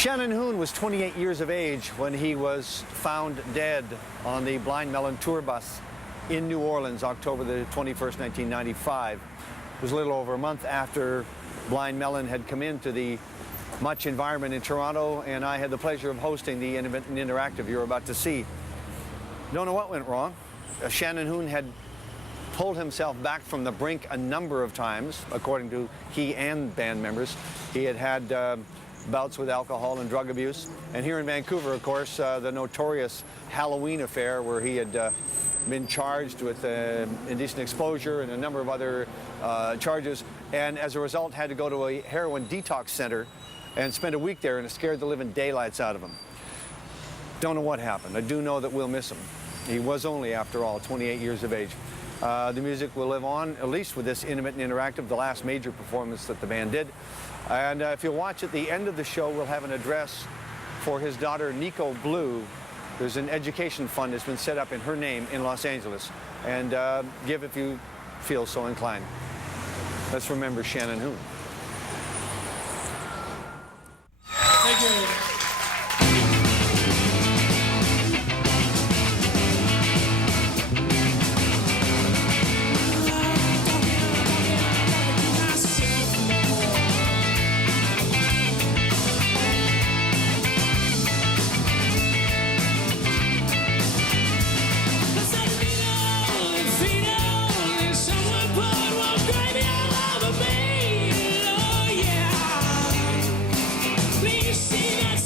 Shannon Hoon was 28 years of age when he was found dead on the Blind Melon tour bus in New Orleans, October the 21st, 1995. It was a little over a month after Blind Melon had come into the Much environment in Toronto, and I had the pleasure of hosting the event and interactive you're about to see. Don't know what went wrong. Shannon Hoon had pulled himself back from the brink a number of times, according to he and band members. He had had bouts with alcohol and drug abuse. And here in Vancouver, of course, the notorious Halloween affair where he had been charged with indecent exposure and a number of other charges, and as a result had to go to a heroin detox center and spend a week there, and it scared the living daylights out of him. Don't know what happened. I do know that we'll miss him. He was only, after all, 28 years of age. The music will live on, at least with this intimate and interactive, the last major performance that the band did. And if you'll watch at the end of the show, we'll have an address for his daughter, Nico Blue. There's an education fund that's been set up in her name in Los Angeles. And give if you feel so inclined. Let's remember Shannon Hoon. Thank you. See that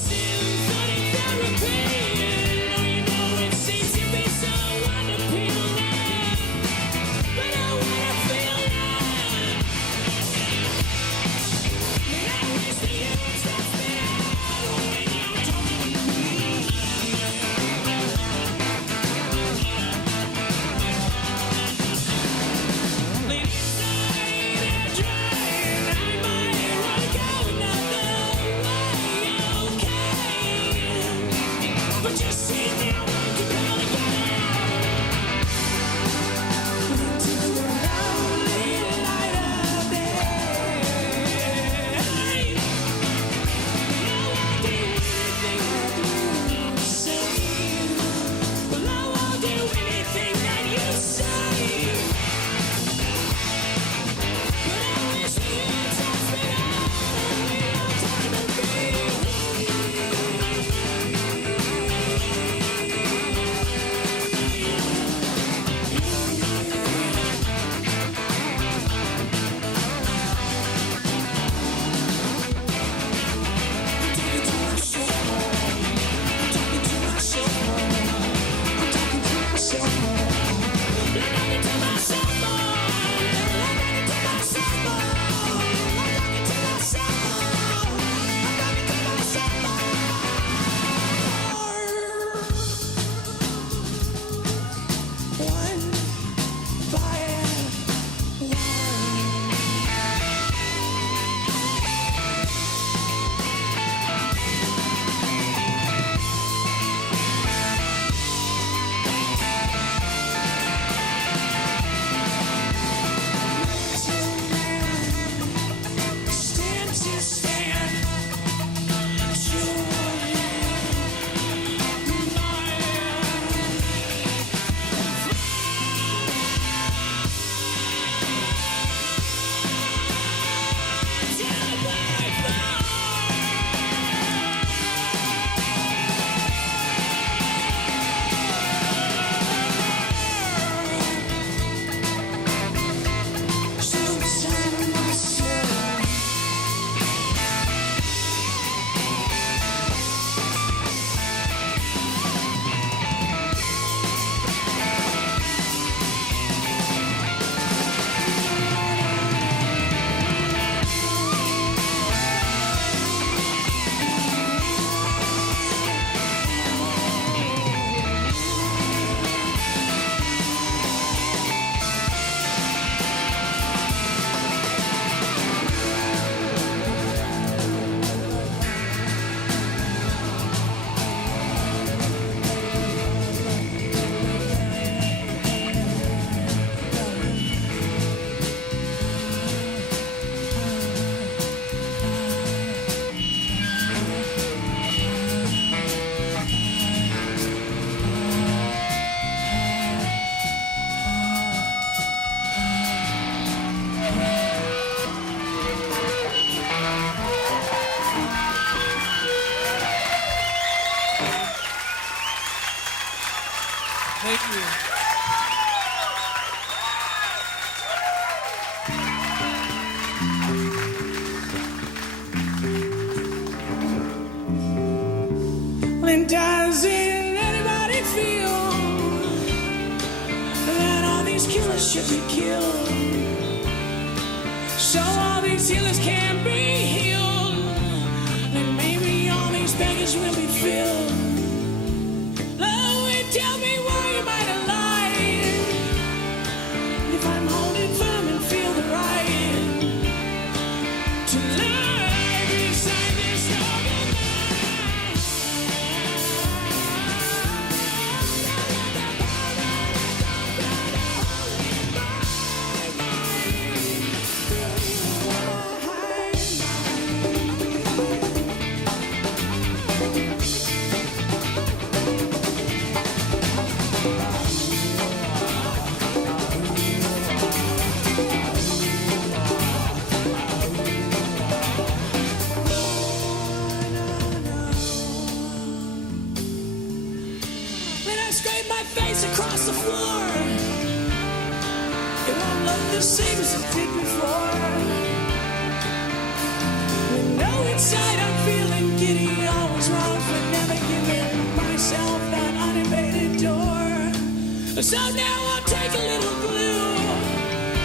Thank you. And doesn't anybody feel that all these killers should be killed? So all these healers can be healed, and maybe all these beggars will be filled. Oh, and tell me why you might have lied if I'm holding firm and feel the right to lie beside this dog of mine. When I scrape my face across the floor, it won't look the same as it did before. When no inside I'm feeling giddy, always wrong for never giving myself that uninvaded door. So now I'll take a little glue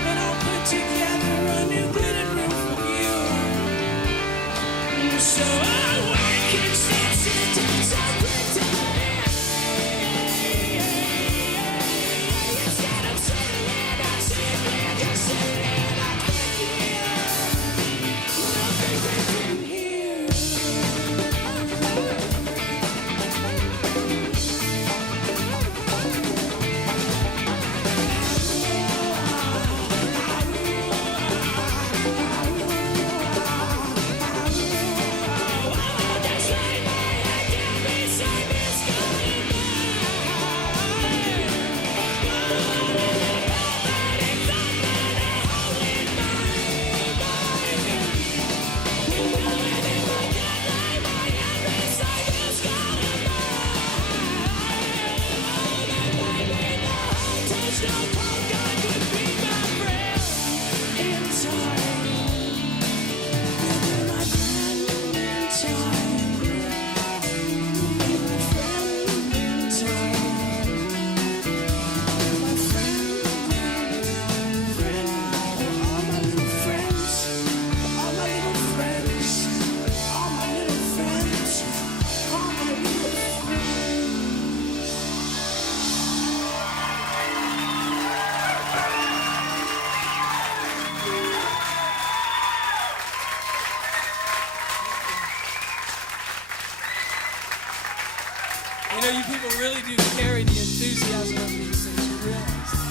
and I'll put together a new glittered roof for you. So I wake and stand sitting so pretty. Instead of sitting and I sit here, just sitting and I can't hear nothing written here. Just lay my head down beside this golden You know, you people really do carry the enthusiasm of these things. You realize that.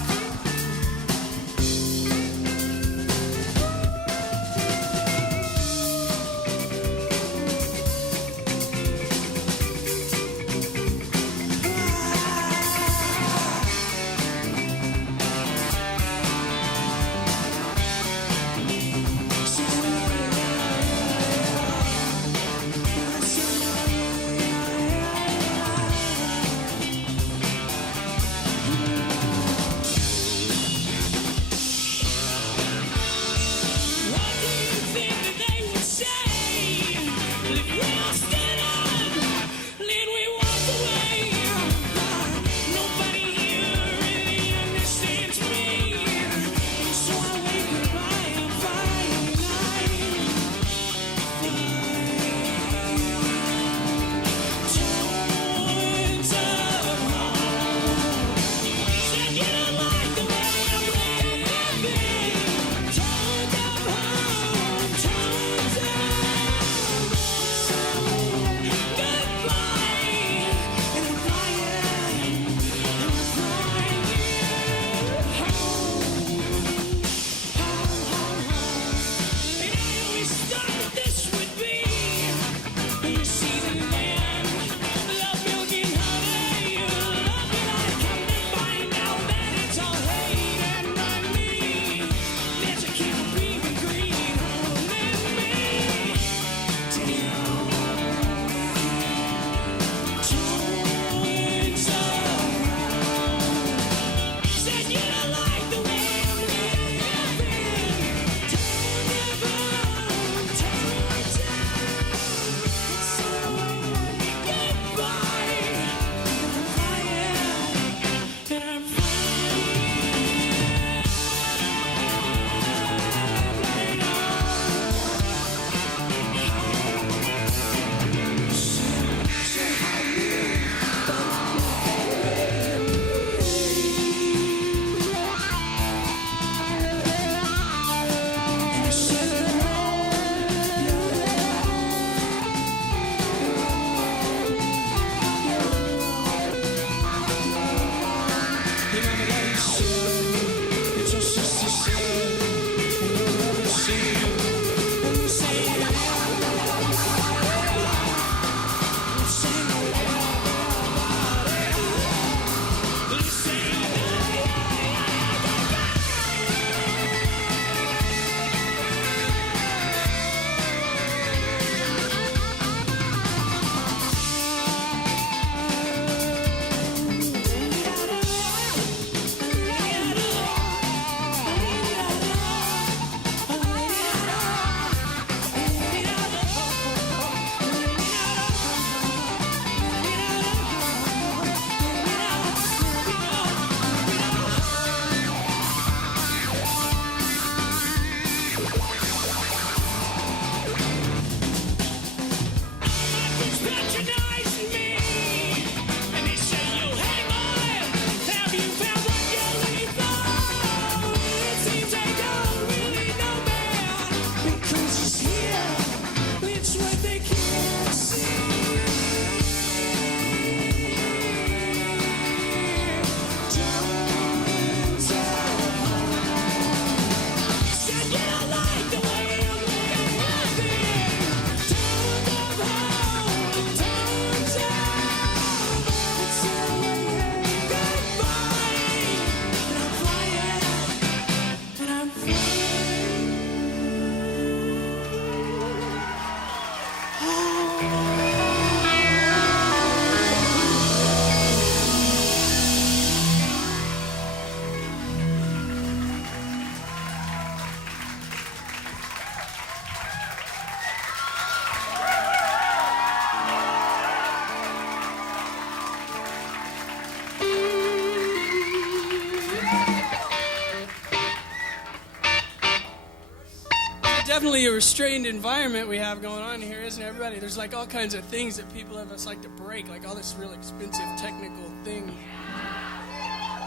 Definitely a restrained environment we have going on here, isn't it, everybody? There's like all kinds of things that people of us like to break, like all this real expensive technical thing.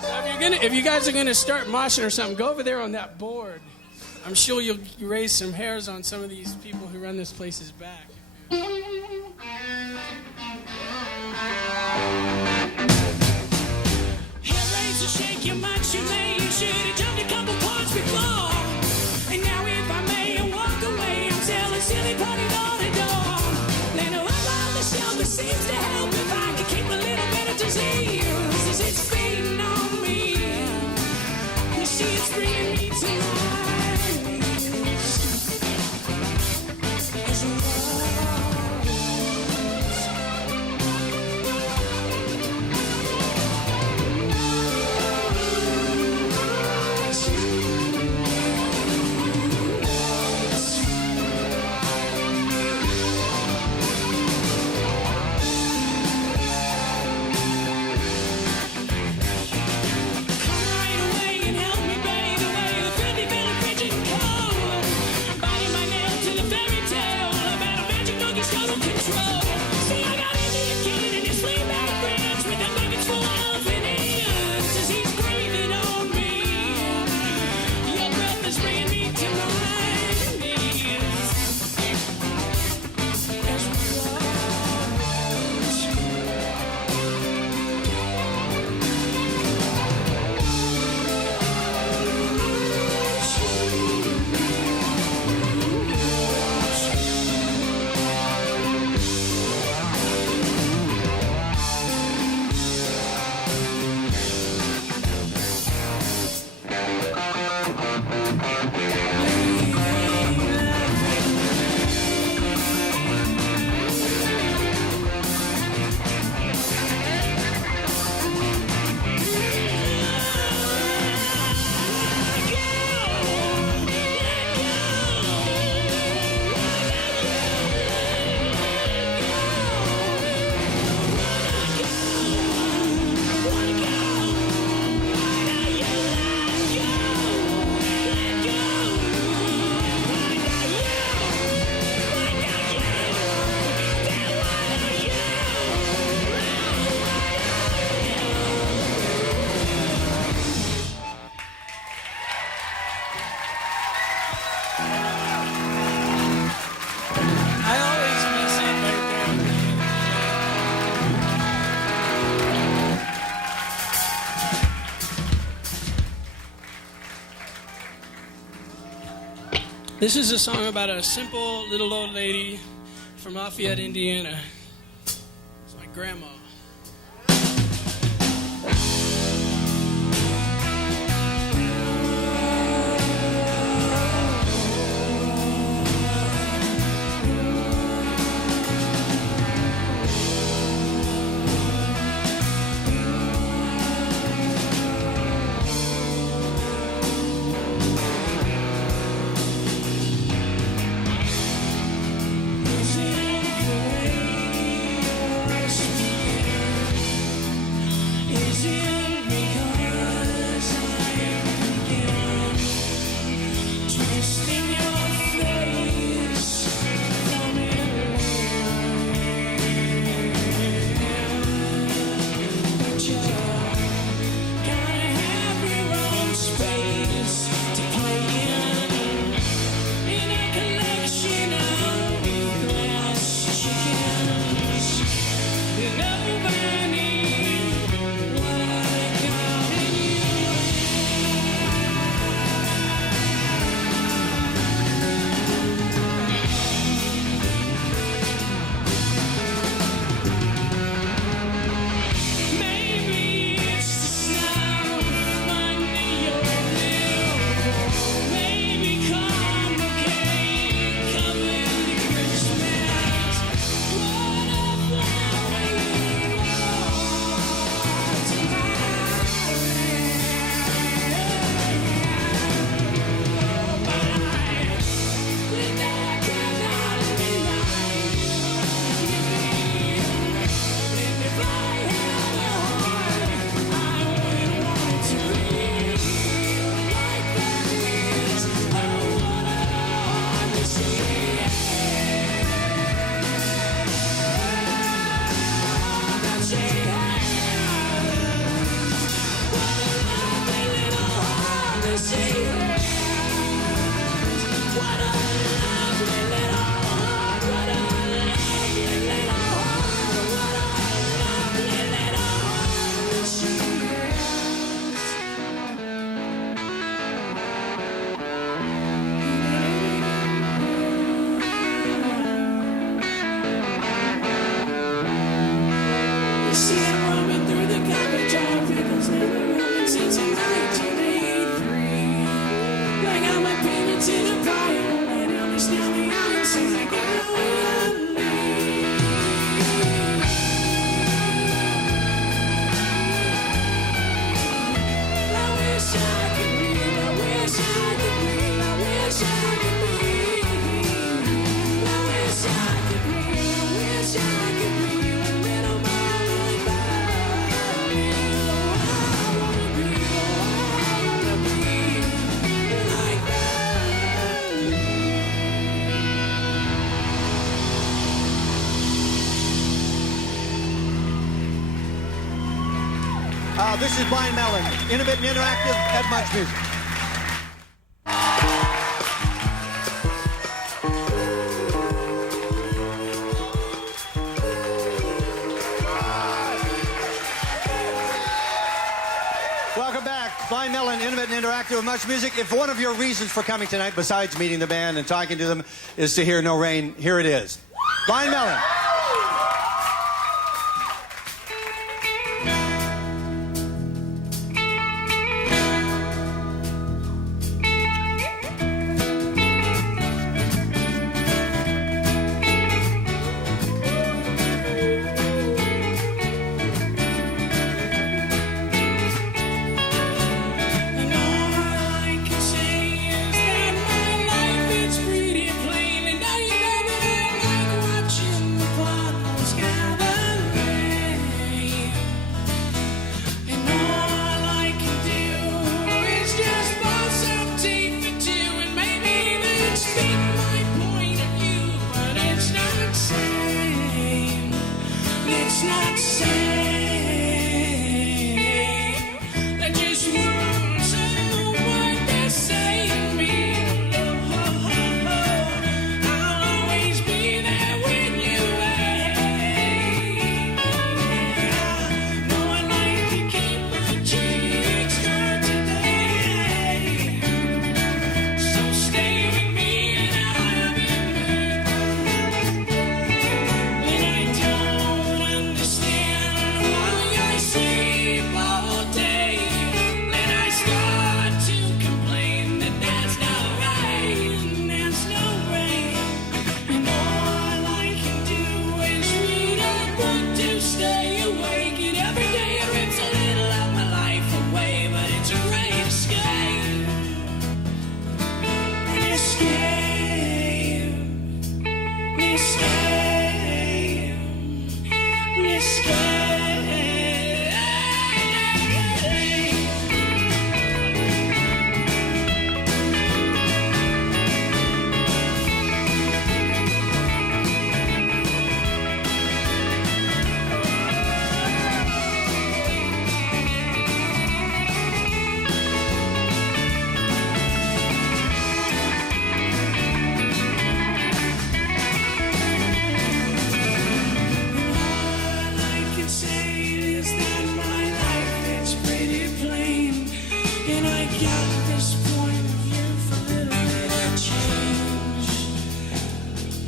So if you guys are gonna start moshing or something, go over there on that board. I'm sure you'll raise some hairs on some of these people who run this place's back. Hair raise or shake your much, you may. You should have jumped a couple parts before. And now if I may walk away, I'm selling silly party door to door. Laying up on the shelf, it seems to help if I can keep a little bit of disease. As it's fading on me, you see it's bringing me to my knees. As a This is a song about a simple little old lady from Lafayette, Indiana. It's my grandma. Is it great? see it roaming through the cupboard jar. Pickles never roaming since 1983. Like I'm a peanut in a pie, and only smell the iron, so I go and leave. I wish I could breathe, I wish I could breathe, I wish I could breathe. I wish I could breathe, I wish I could breathe a little more like Vernie. Oh, I wanna breathe, oh, I wanna breathe like Vernie. This is Blind Melon, innovative and interactive at MuchMusic. Welcome back. Blind Melon, innovative and interactive with MuchMusic. If one of your reasons for coming tonight, besides meeting the band and talking to them, is to hear No Rain, here it is. Blind Melon. And all I can say is that my life is pretty plain. And now you know that I like watching the potholes gather rain. And all I can do is just boss up tea for two and maybe then speak my point of view. But it's not same. It's not same. I just want someone to say to me, oh, oh, oh, I'll always be there when you wait. No, I'd like to keep my cheeks dry today. So stay with me and I'll have you. And I don't understand why I sleep all day. And I start to complain that there's no rain, there's no rain. And all I can do is read a book to stay awake. And every day it rips a little of my life away, but it's a great escape. An escape. An escape. An escape. All I can say is that my life is pretty plain, and I got this point of view for a little bit of change.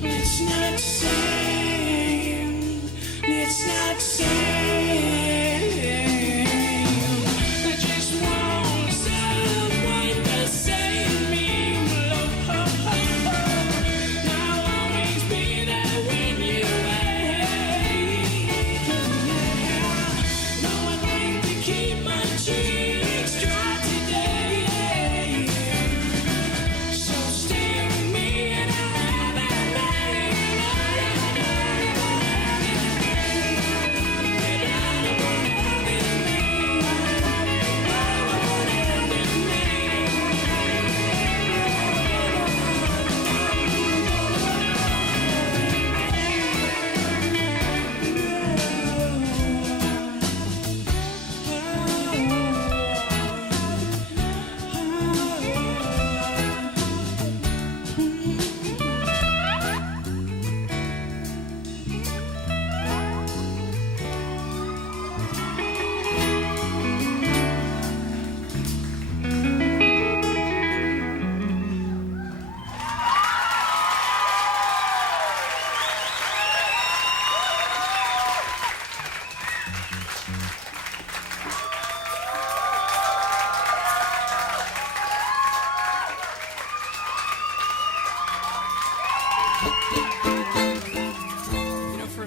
It's not same. It's not same. I just want someone to say to me, oh, oh, oh, oh, I'll always be there when you wait. No, I'd like to keep my cheeks dry today. So stay with me and I'll have it.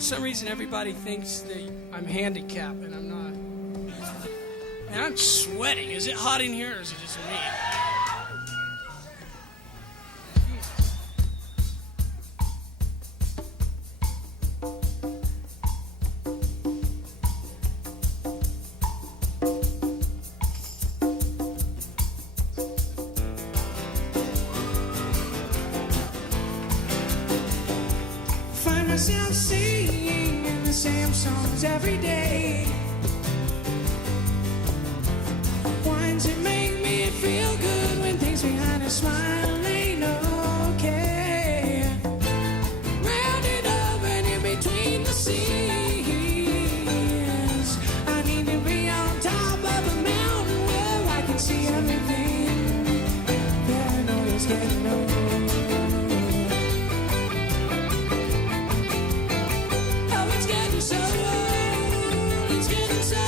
some reason everybody thinks that I'm handicapped, and I'm not. And I'm sweating. Is it hot in here, or is it just me? Find myself singing the same songs every day. Ones that make me feel good when things behind a smile ain't okay. Rounded up and in between the seas, I need to be on top of a mountain where I can see everything. Paranoia's getting old. Oh, it's getting so old. It's getting so old.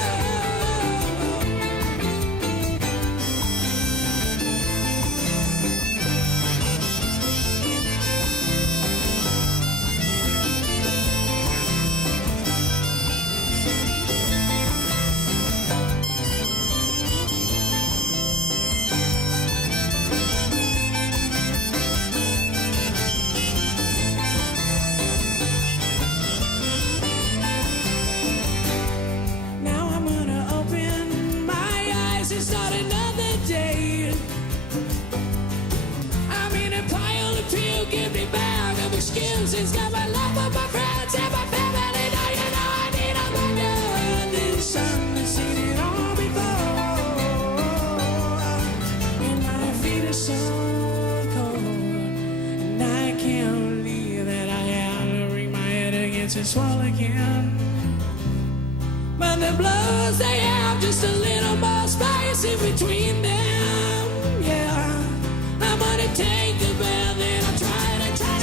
Now I'm gonna open my eyes and start another day. I'm in a pile of peel, give me bag of excuses. Got my love for my friends and my family. Now you know I need a wonder. This sun has seen it all before. And my feet are so cold. And I can't believe that I have to ring my head against this wall again. But the blows, they have just a little more space in between them. Yeah, I'm gonna take the bell, then I'll try again.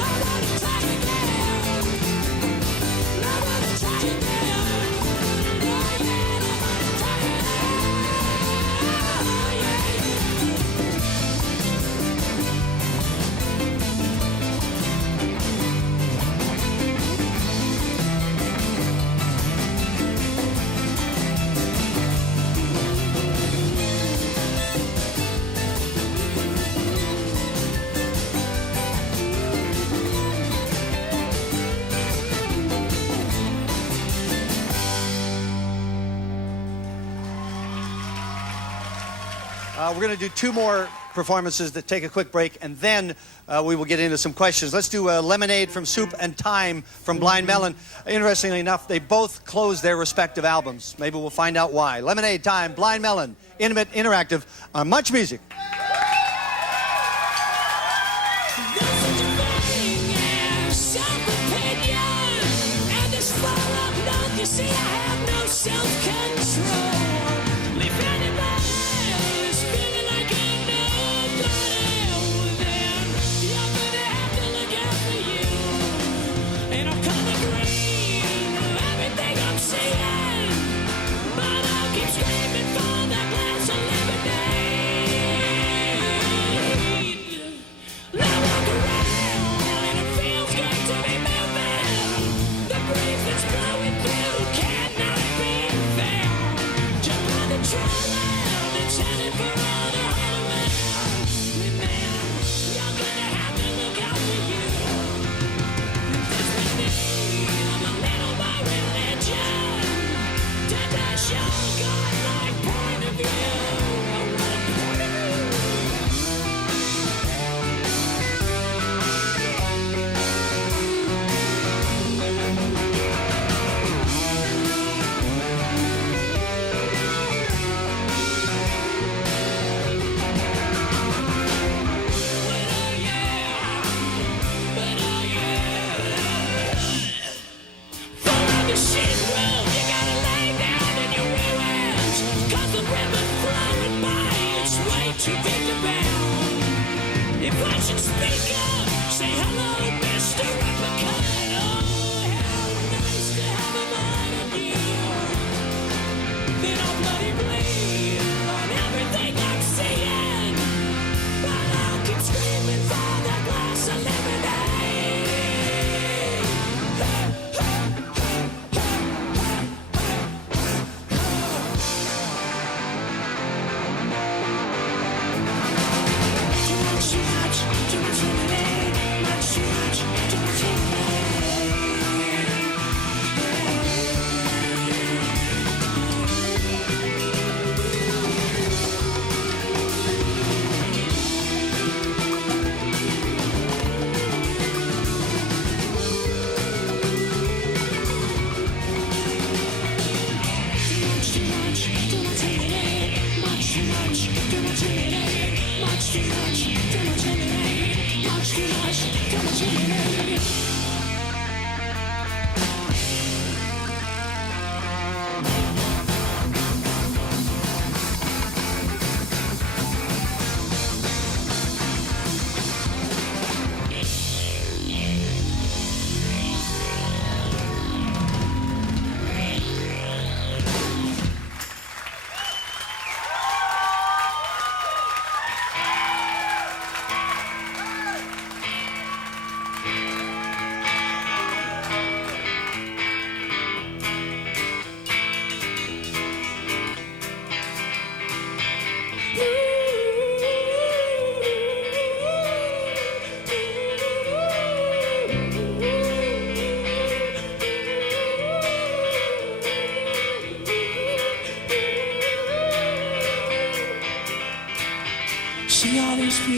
I'm gonna try again. I'm gonna try again. Oh yeah, I'm gonna try We're going to do two more performances that take a quick break, and then we will get into some questions. Let's do Lemonade from Soup and Time from Blind Melon. Interestingly enough, they both closed their respective albums. Maybe we'll find out why. Lemonade Time, Blind Melon, Intimate, Interactive on MuchMusic. There's such a thing as self-opinion, and this far up north, you see, I have no self-control. Leave anybody else feeling like I'm nobody, then you're gonna have to look out for you. And I'll color green everything I'm seeing, but I'll keep screaming for that glass of lemonade.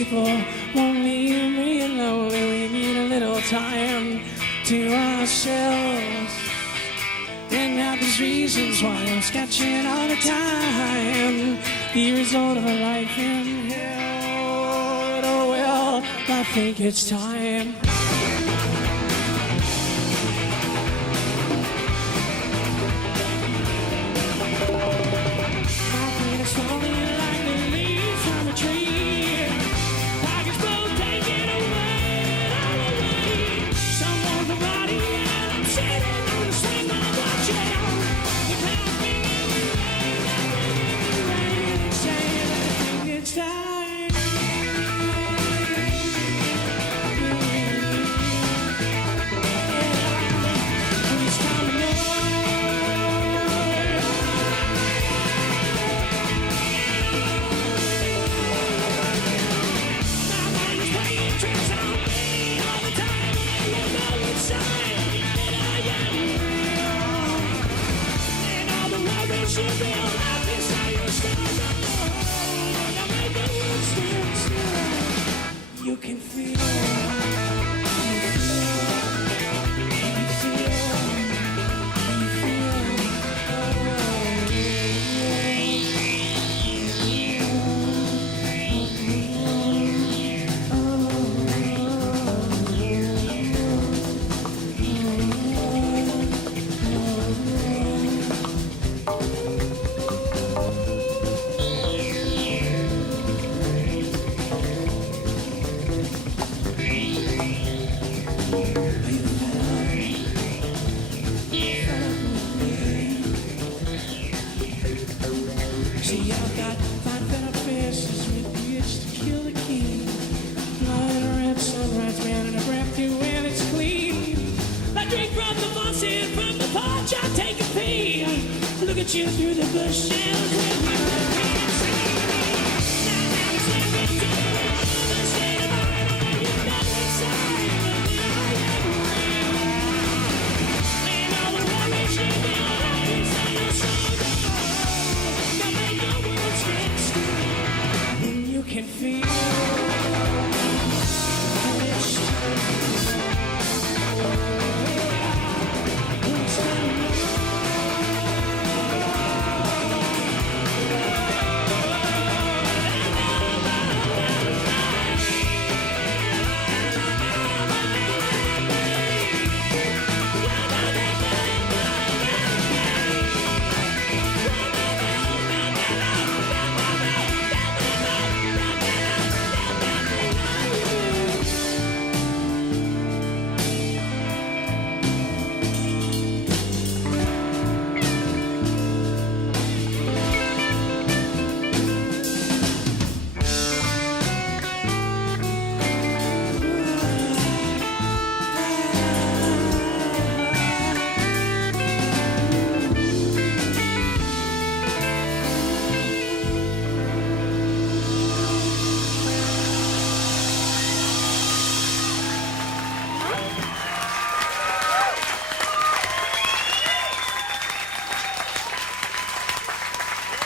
people won't leave me alone, and we need a little time to ourselves. And now there's reasons why I'm sketching all the time, the result of a life in hell. Oh well, I think it's time. You can feel you through the bushes with my hands you can feel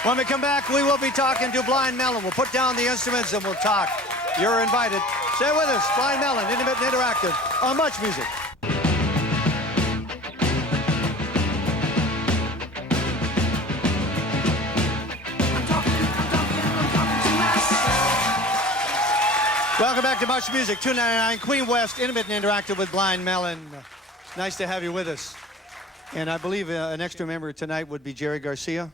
When we come back, we will be talking to Blind Melon. We'll put down the instruments and we'll talk. You're invited. Stay with us. Blind Melon, Intimate and Interactive on MuchMusic. Welcome back to MuchMusic, 299 Queen West, Intimate and Interactive with Blind Melon. Nice to have you with us. And I believe an extra member tonight would be Jerry Garcia.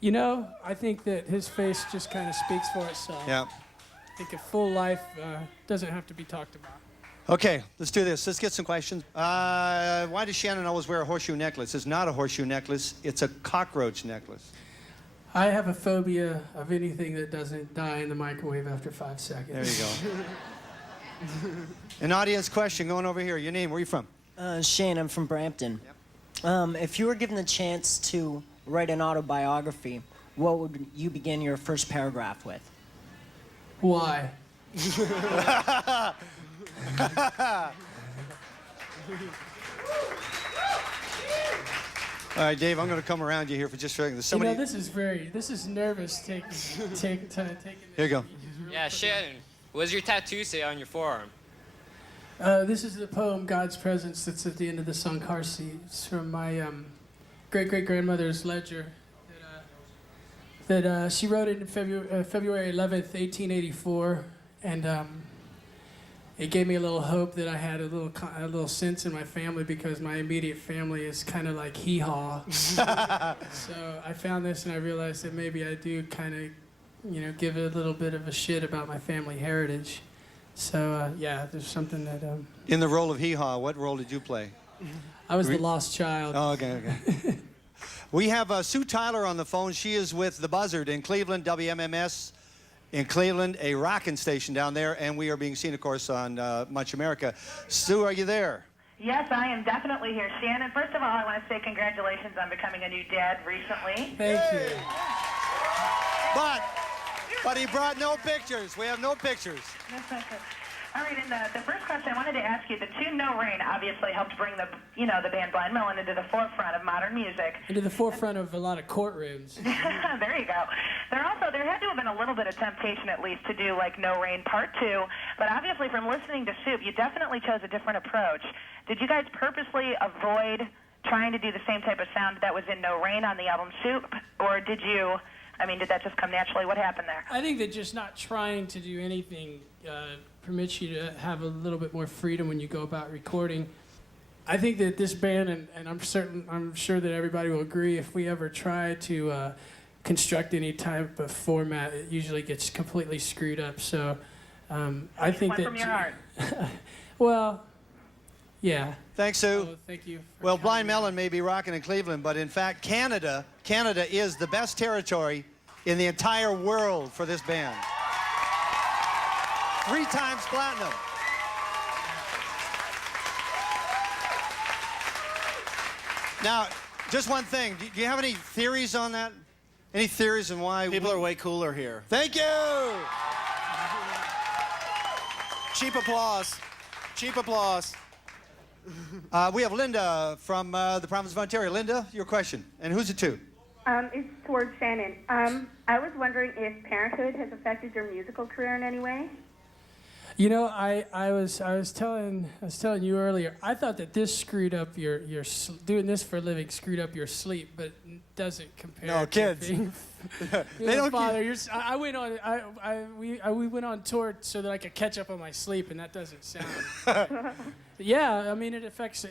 You know, I think that his face just kind of speaks for itself. Yeah. I think a full life doesn't have to be talked about. Okay, let's do this. Let's get some questions. Why does Shannon always wear a horseshoe necklace? It's not a horseshoe necklace. It's a cockroach necklace. I have a phobia of anything that doesn't die in the microwave after 5 seconds. There you go. An audience question going over here. Your name, where are you from? Shane, I'm from Brampton. Yep. If you were given the chance to write an autobiography, what would you begin your first paragraph with? Why? All right, Dave, I'm going to come around you here for just a second. There's somebody... You know, this is nervous taking Here you go. Yeah, Shannon, What does your tattoo say on your forearm? This is the poem "God's Presence" that's at the end of the song "Car Seat." It's from my great-great-grandmother's ledger that she wrote it in February 11th, 1884, and it gave me a little hope that I had a little sense in my family, because my immediate family is kind of like hee-haw. So I found this and I realized that maybe I do kind of, give a little bit of a shit about my family heritage. So yeah, there's something that. In the role of hee-haw, what role did you play? I was the lost child. Oh, okay. We have Sue Tyler on the phone. She is with The Buzzard in Cleveland, WMMS in Cleveland, a rockin' station down there, and we are being seen, of course, on Much America. Sue, are you there? Yes, I am definitely here. Shannon, first of all, I want to say congratulations on becoming a new dad recently. Thank you. But he brought no pictures. We have no pictures. All right, and the first question I wanted to ask you, the tune No Rain obviously helped bring the band Blind Melon into the forefront of modern music. Into the forefront of a lot of courtrooms. There you go. There had to have been a little bit of temptation, at least, to do like No Rain Part 2, but obviously from listening to Soup, you definitely chose a different approach. Did you guys purposely avoid trying to do the same type of sound that was in No Rain on the album Soup, or did that just come naturally? What happened there? I think that just not trying to do anything permits you to have a little bit more freedom when you go about recording. I think that this band, and I'm sure that everybody will agree, if we ever try to construct any type of format, it usually gets completely screwed up. So I think that. From your heart. Well, yeah. Thanks, Sue. Oh, thank you. Well, Blind Melon may be rocking in Cleveland, but in fact, Canada is the best territory in the entire world for this band. 3 times platinum. Now, just one thing. Do you have any theories on that? Any theories on why? People are way cooler here. Thank you! Cheap applause. Cheap applause. We have Linda from the province of Ontario. Linda, your question. And who's it to? It's towards Shannon. I was wondering if parenthood has affected your musical career in any way? I was telling you earlier, I thought that this screwed up your doing this for a living screwed up your sleep, but it doesn't compare. No, to kids. Being, They don't father. I went on. We went on tour so that I could catch up on my sleep, and that doesn't sound. Yeah, I mean it affects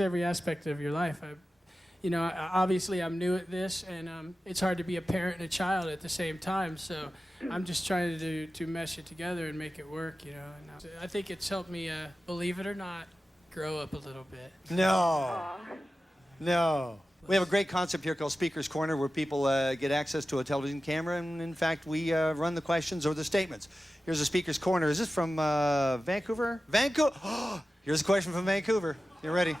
every aspect of your life. Obviously I'm new at this, and it's hard to be a parent and a child at the same time. So I'm just trying to mesh it together and make it work. And I think it's helped me, believe it or not, grow up a little bit. No. We have a great concept here called Speaker's Corner, where people get access to a television camera, and in fact we run the questions or the statements. Here's a Speaker's Corner. Is this from Vancouver? Vancouver. Here's a question from Vancouver. You ready?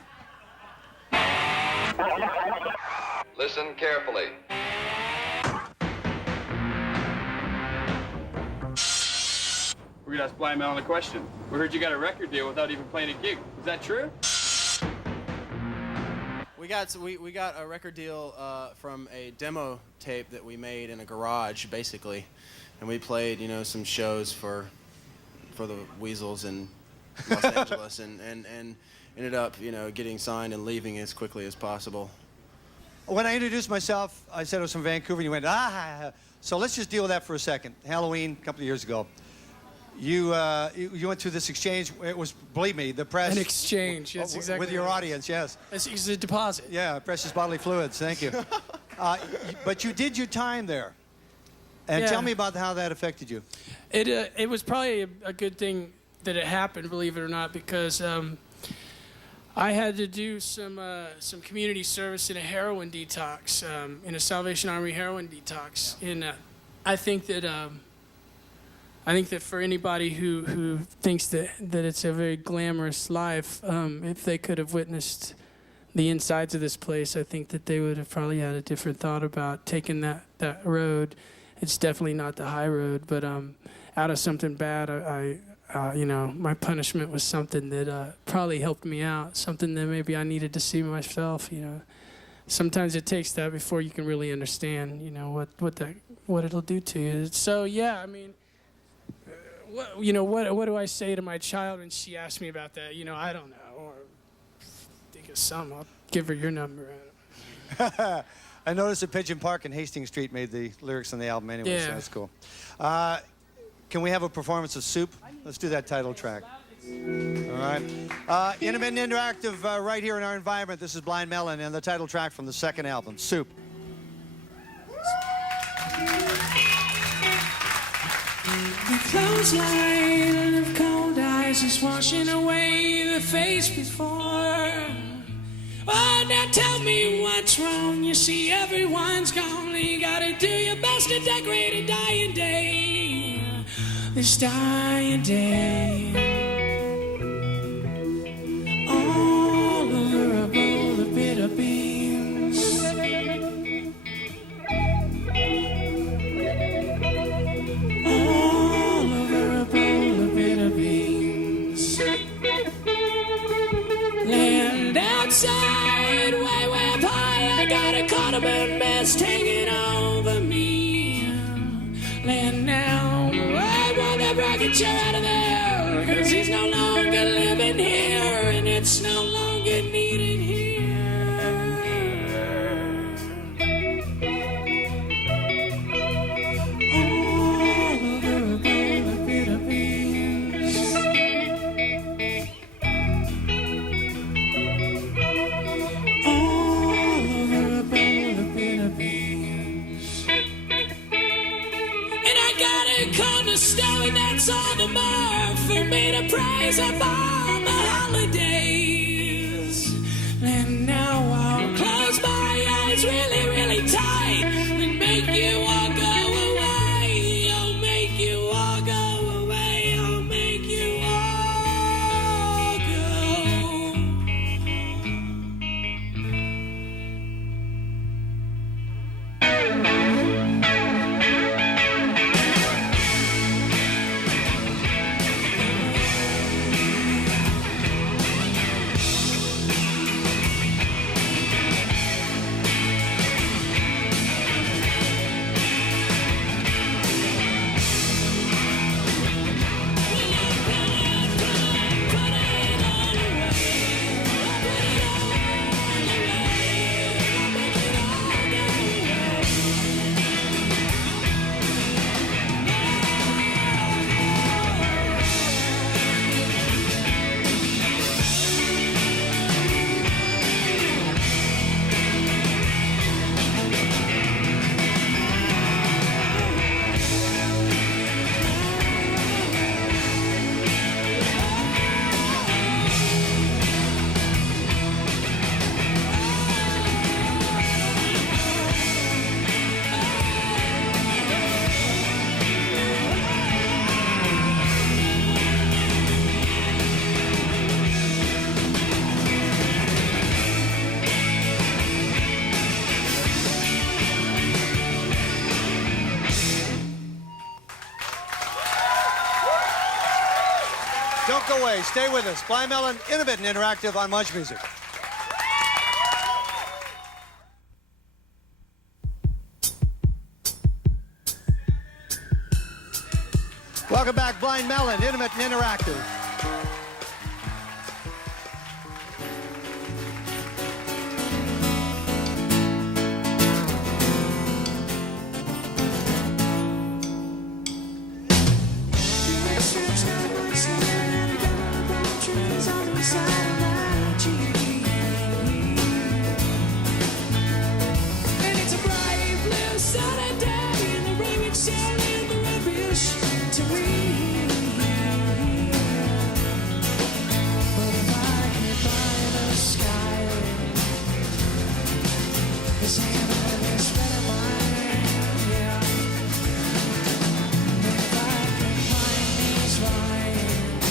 Listen carefully. We're gonna ask Blind Melon a question. We heard you got a record deal without even playing a gig. Is that true? We got a record deal from a demo tape that we made in a garage, basically, and we played, some shows for the Weasels in Los Angeles, and ended up, getting signed and leaving as quickly as possible. When I introduced myself, I said I was from Vancouver, and you went, So let's just deal with that for a second. Halloween, a couple of years ago. You went through this exchange. It was, believe me, the press. An exchange, yes, exactly. With your audience, yes. It's a deposit. Yeah, precious bodily fluids, thank you. But you did your time there. And tell me about how that affected you. It was probably a good thing that it happened, believe it or not, because I had to do some community service in a heroin detox, in a Salvation Army heroin detox. And I think that for anybody who thinks that it's a very glamorous life, if they could have witnessed the insides of this place, I think that they would have probably had a different thought about taking that road. It's definitely not the high road, but out of something bad, my punishment was something that probably helped me out, something that maybe I needed to see myself. Sometimes it takes that before you can really understand, what it'll do to you. So yeah, I mean, what do I say to my child when she asks me about that? I don't know. Or think of some. I'll give her your number. I noticed that Pigeon Park and Hastings Street made the lyrics on the album anyway, so Yeah. that's cool. Can we have a performance of Soup? Let's do that title track. All right. Intimate and interactive right here in our environment. This is Blind Melon and the title track from the second album, Soup. The clothesline of cold ice is washing away the face before. Oh, now tell me what's wrong. You see, everyone's gone. You gotta do your best to decorate a dying day. This dying day. All over a bowl of bitter beans. All over a bowl of bitter beans. Land outside, way, way up high, I got a cardamom mist hanging over me. Land now, I want that rocket chair out of there, 'cause he's no longer living here, and it's no longer needed here. All over a bowl of bitter beans. All over a bowl of bitter beans. And I got a cornerstone, that's all the more for me to praise up all the holidays. And now I'll close my eyes really, really tight and make you all go away. I'll make you all go away. I'll make you all go. Don't go away. Stay with us. Blind Melon, intimate and interactive on MuchMusic. Welcome back, Blind Melon, intimate and interactive. And it's a bright blue sunny day, and the raven sailing the rubbish to read. But if I could buy the sky, this ain't all this red and white, yeah. And if I could find these lines,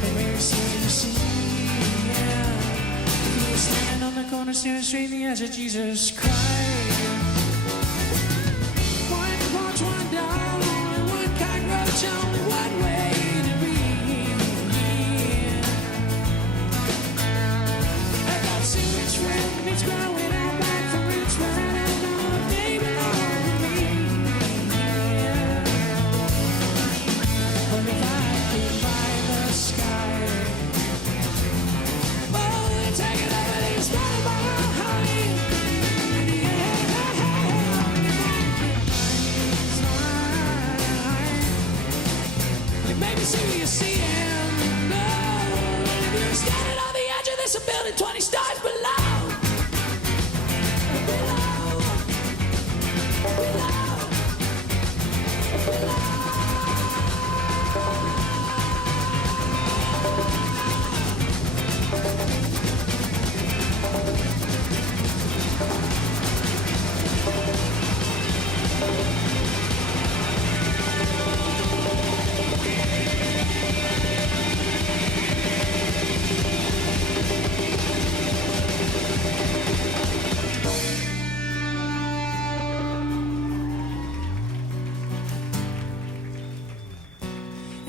the way you see, yeah. If you were standing on the corner, staring straight in the eyes of Jesus Christ. One punch, one down, only one cockroach, only one way to read. I got sewage friend, it's growing out back for roots, right out of they belong to me. there's a building 20 stars below. Below. Below. Below.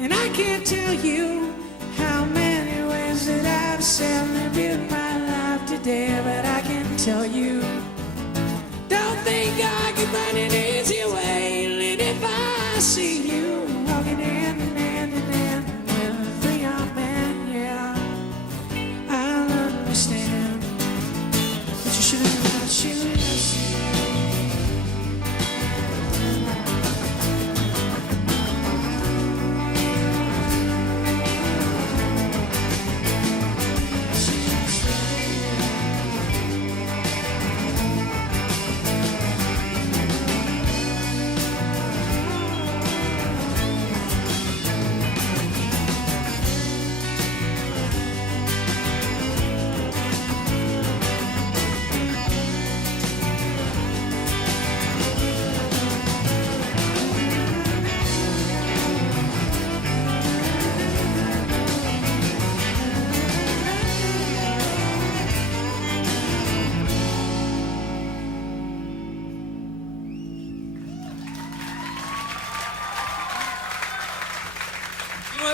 And I can't tell you how many ways that I've celebrated my life today, but I can tell you, don't think I can find an easy way. And if I see you walking hand in hand with a three-armed man, yeah, I'll understand. But you should understand.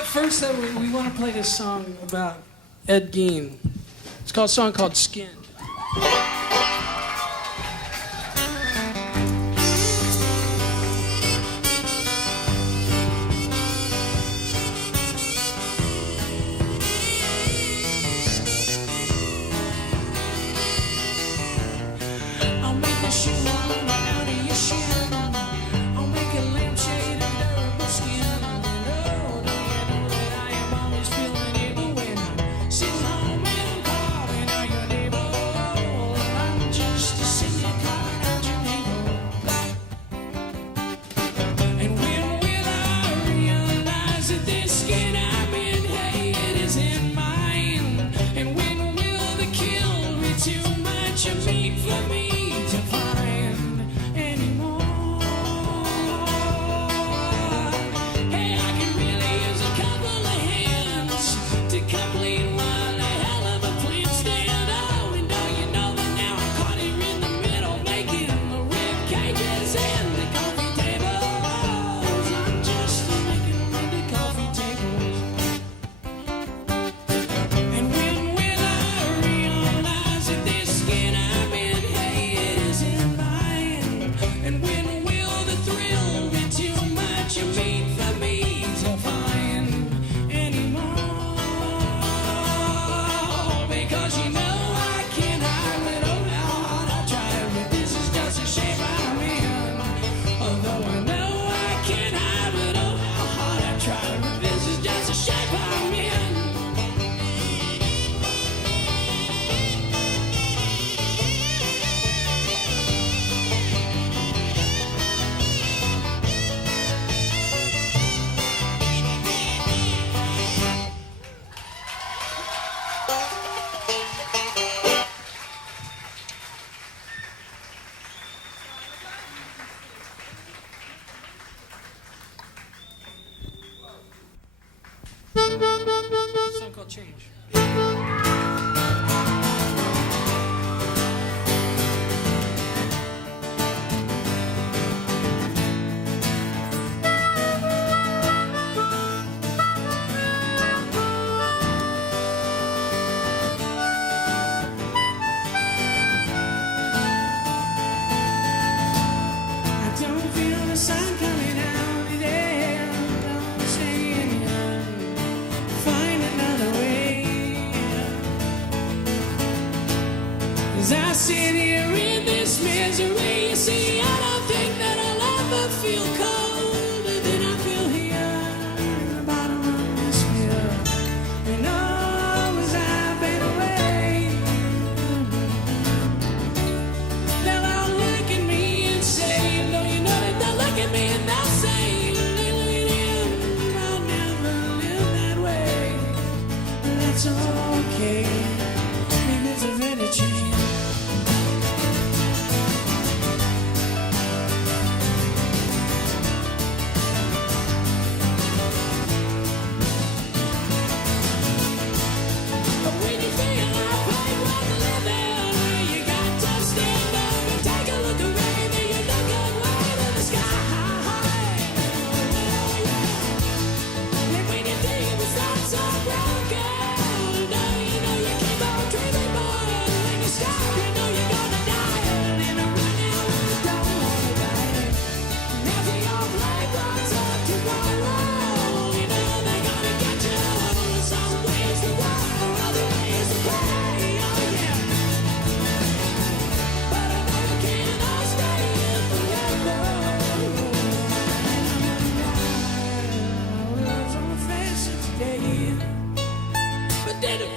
First, we want to play this song about Ed Gein. It's called a song called Skin. I'll make a shoe on out of your shin. I'll make a lampshade of durable skin. Song called Change. As I sit here in this misery, you see, I don't think that I'll ever feel colder than I feel here in the bottom of this pit. And oh, as I fade away, it's okay. Maybe it's a very change. When you feel like playing with the living, you got to stand up and take a look around, and you look up way to the sky. And when you think it's not so broken, you know you keep on dreaming, boy. When you stop, you know you're gonna die, and in a run out, you don't wanna die. Now the old playground's up tomorrow, you know they're gonna get you. Some ways to walk, other ways to play, oh yeah. But I know you can't all stay here forever. Words on my face today, but then it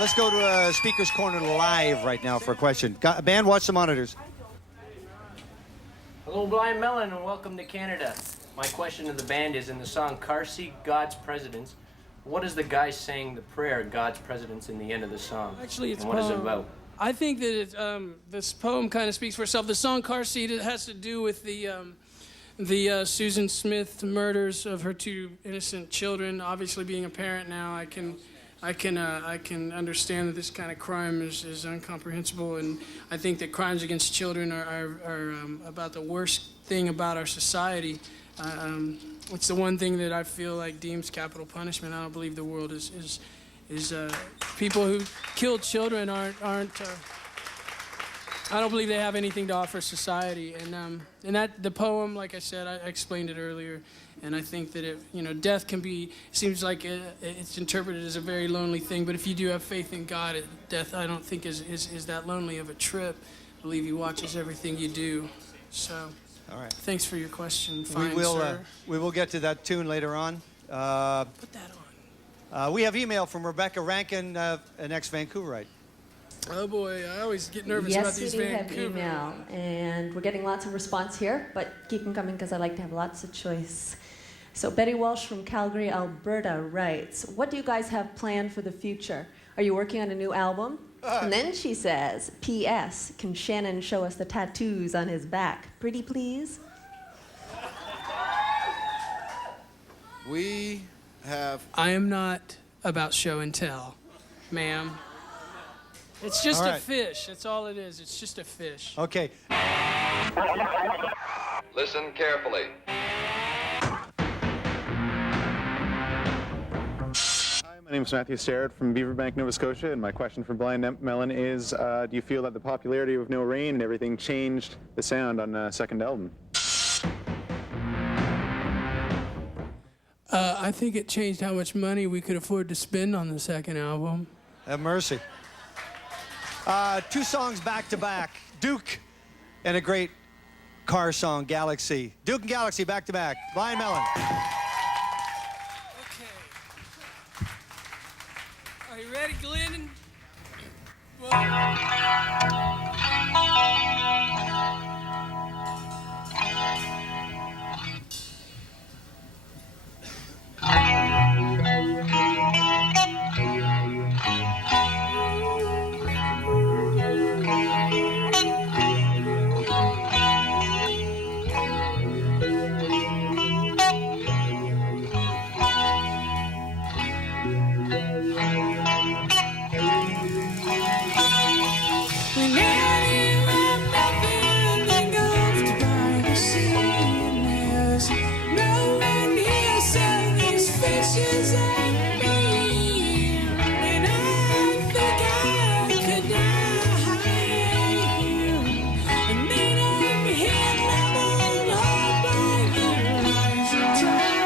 Let's go to Speaker's Corner Live right now for a question. Band, watch the monitors. Hello, Blind Melon, and welcome to Canada. My question to the band is, in the song Car Seat, God's Presidents, what is the guy saying the prayer, God's Presidents, in the end of the song? Actually, it's and what is it about? I think that this poem kind of speaks for itself. The song "Car Seat" it has to do with the Susan Smith murders of her two innocent children. Obviously, being a parent now, I can understand that this kind of crime is incomprehensible, and I think that crimes against children are about the worst thing about our society. It's the one thing that I feel like deems capital punishment. I don't believe the world is people who kill children aren't. I don't believe they have anything to offer society. And that the poem, like I said, I explained it earlier. And I think that death can be, seems like it's interpreted as a very lonely thing. But if you do have faith in God, death I don't think is that lonely of a trip. I believe He watches everything you do. So, all right. Thanks for your question. We will get to that tune later on. Put that on. We have email from Rebecca Rankin, an ex-Vancouverite. Oh boy, I always get nervous about these Vancouver. Yes, we do have email, and we're getting lots of response here, but keep them coming because I like to have lots of choice. So Betty Walsh from Calgary, Alberta writes, what do you guys have planned for the future? Are you working on a new album? And then she says, P.S., can Shannon show us the tattoos on his back? Pretty please? We have... I am not about show and tell, ma'am. It's just a fish. That's all it is. It's just a fish. Okay. Listen carefully. My name is Matthew Starrett from Beaverbank, Nova Scotia, and my question for Blind Melon is, do you feel that the popularity of No Rain and everything changed the sound on the second album? I think it changed how much money we could afford to spend on the second album. Have mercy. Two songs back to back, Duke and a great car song, Galaxie. Duke and Galaxie back to back. Blind Melon. faces at me, and I think I could die, and then I'd be hit level up by the rising tide.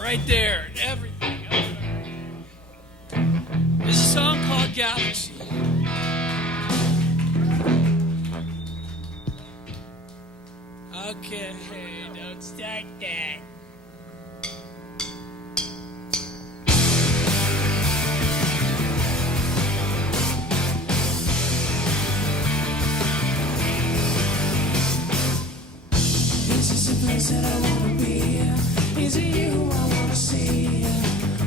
Right there, everything. This is a song called Galaxie. Okay, don't start that. This is the place that I wanna be. Is it you I wanna see?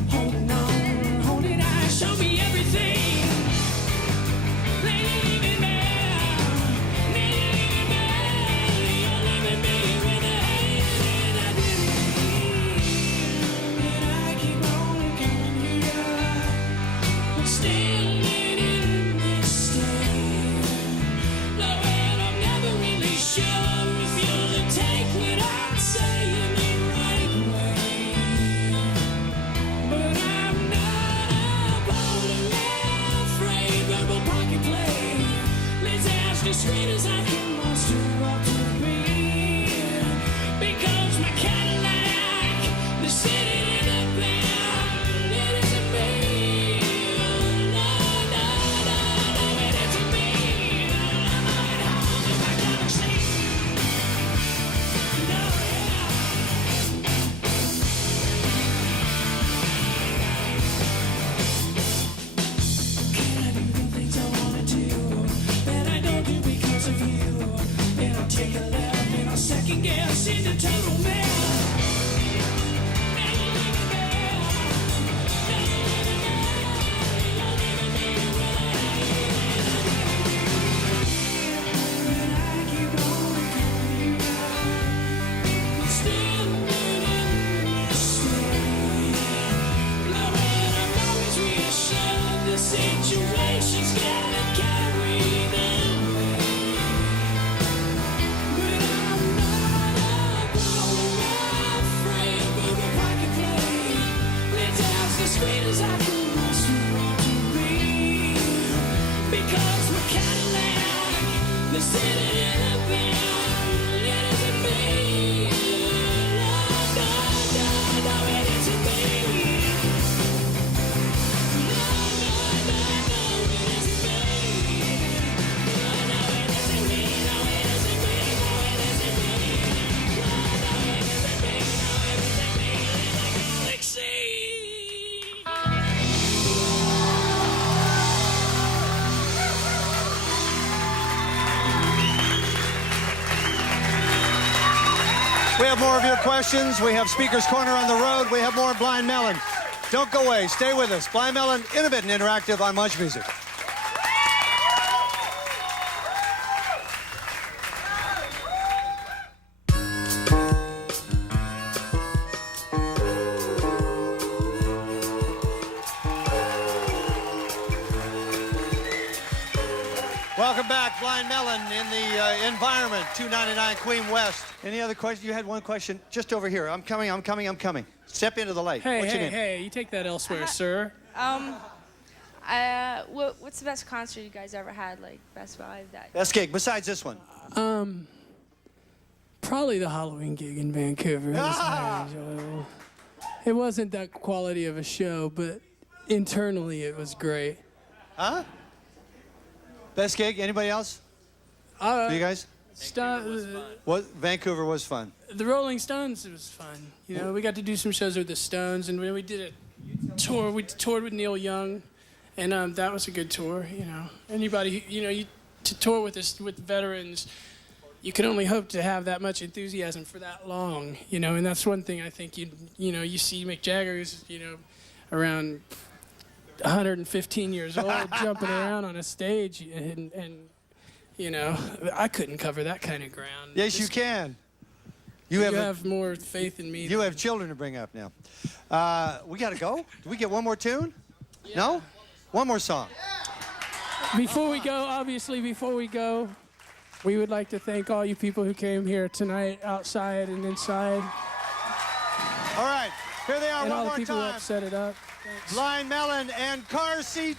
Holding on, holding on, show me everything. Leaving me, leaving me, you're leaving me with a hate I didn't feel. And I keep on coming here, but still in this state. No, and I'm never really sure if you'll take what I'm saying the right way. But I'm not appallingly afraid. Verbal pocket play. Let's ask as straight as I can muster up to be. Because my Cadillac, the city in the band, it isn't me. No, no, no, no, it isn't me. I'm at home in my Galaxie. No, yeah. Can I do the things I wanna do that I don't do because of you? situations gotta carry them. But I'm not afraid of the pocket play. It's as sweet as I can want to be. Because we're Cadillac, they're sitting in a band. It isn't me. No, it isn't me. We have more of your questions. We have Speaker's Corner on the road. We have more Blind Melon. Don't go away. Stay with us. Blind Melon, innovative and interactive on MuchMusic. Welcome back, Blind Melon in the environment, 299 Queen West. Any other questions? You had one question just over here. I'm coming. Step into the light. What's your name? Hey, you take that elsewhere, sir. What's the best concert you guys ever had? Like, best vibe that? Best gig, besides this one. Probably the Halloween gig in Vancouver. It wasn't that quality of a show, but internally it was great. Huh? Best gig? Anybody else? You guys? Vancouver was fun. The Rolling Stones, it was fun. You know, we got to do some shows with the Stones, and we did a tour. We toured with Neil Young, and that was a good tour. You know, anybody, to tour with veterans, you can only hope to have that much enthusiasm for that long. You know, and that's one thing I think you see Mick Jagger, who's around 115 years old, jumping around on a stage, and I couldn't cover that kind of ground. Yes, you can. You have more faith in me. You have children to bring up now. We got to go? Do we get one more tune? Yeah. No? One more song. Before we go, we would like to thank all you people who came here tonight, outside and inside. All right, here they are and one all more the people time. who have set it up. Thanks. Blind Melon and Car Seat.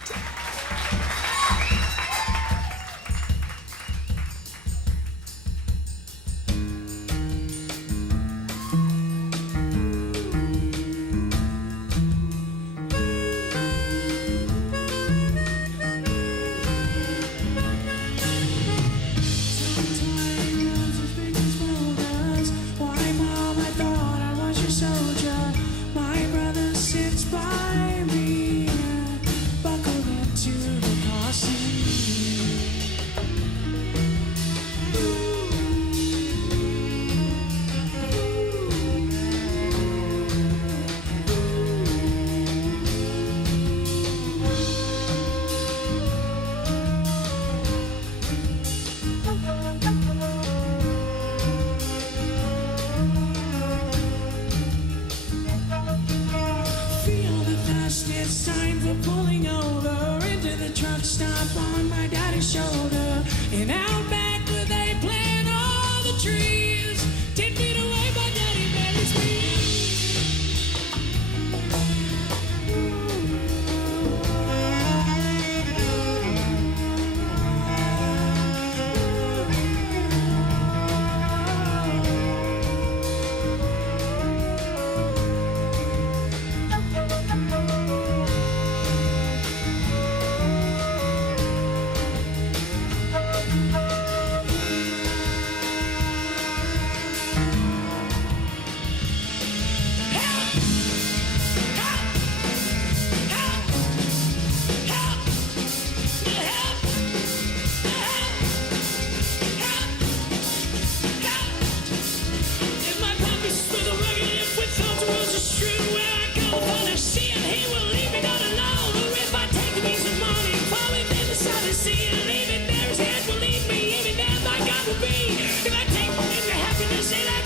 It's time for pulling over into the truck stop on my daddy's shoulder. And out back where they plant all the trees, 10 feet away my daddy buries me. If I take him into happiness and I